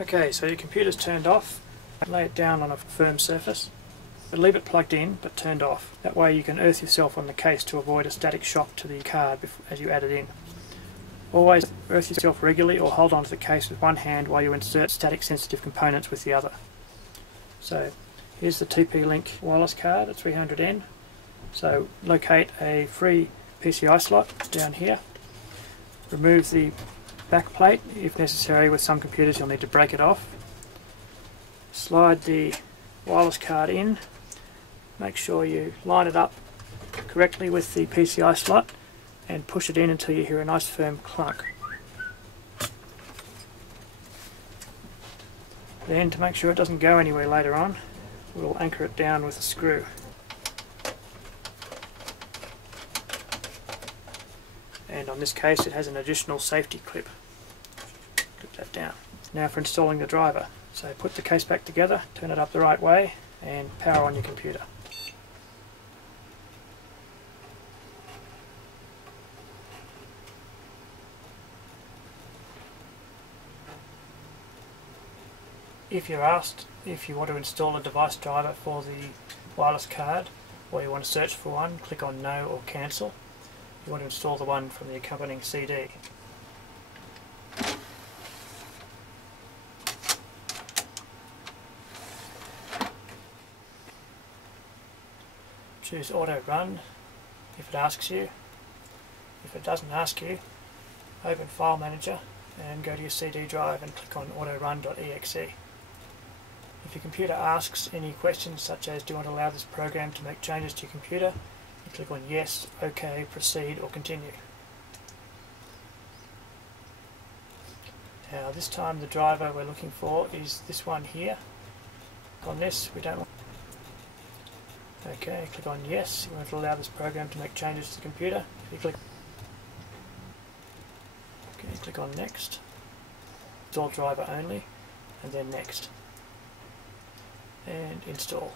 Okay, so your computer's turned off. Lay it down on a firm surface, but leave it plugged in but turned off. That way you can earth yourself on the case to avoid a static shock to the card as you add it in. Always earth yourself regularly or hold onto the case with one hand while you insert static sensitive components with the other. So here's the TP-Link wireless card at 300N. So locate a free PCI slot down here. Remove the back plate. If necessary, with some computers you'll need to break it off. Slide the wireless card in. Make sure you line it up correctly with the PCI slot and push it in until you hear a nice firm clunk. Then, to make sure it doesn't go anywhere later on, we'll anchor it down with a screw. And on this case it has an additional safety clip. Clip that down. Now for installing the driver. So put the case back together, turn it up the right way, and power on your computer. If you're asked if you want to install a device driver for the wireless card, or you want to search for one, click on No or Cancel. You want to install the one from the accompanying CD. Choose Auto Run if it asks you. If it doesn't ask you, open File Manager and go to your CD drive and click on autorun.exe. If your computer asks any questions such as do you want to allow this program to make changes to your computer, you click on Yes, OK, Proceed or Continue. Now this time the driver we're looking for is this one here. On this we don't want. Okay, click on Yes, you want to allow this program to make changes to the computer. If you click click on Next, install driver only, and then Next. And install.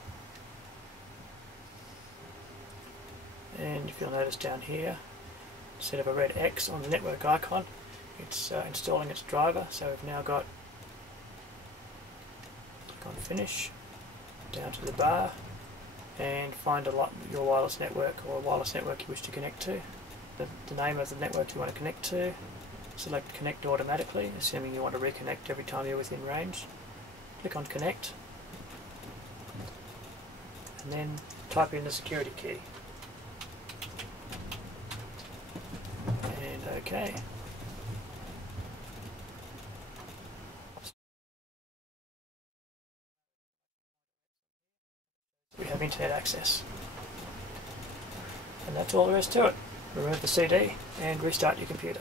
And if you'll notice down here, instead of a red X on the network icon, it's installing its driver. So we've now got, click on Finish, down to the bar, and find your wireless network or a wireless network you wish to connect to. The name of the network you want to connect to. Select Connect automatically, assuming you want to reconnect every time you're within range. Click on Connect, and then type in the security key. And OK. We have internet access. And that's all there is to it. Remove the CD and restart your computer.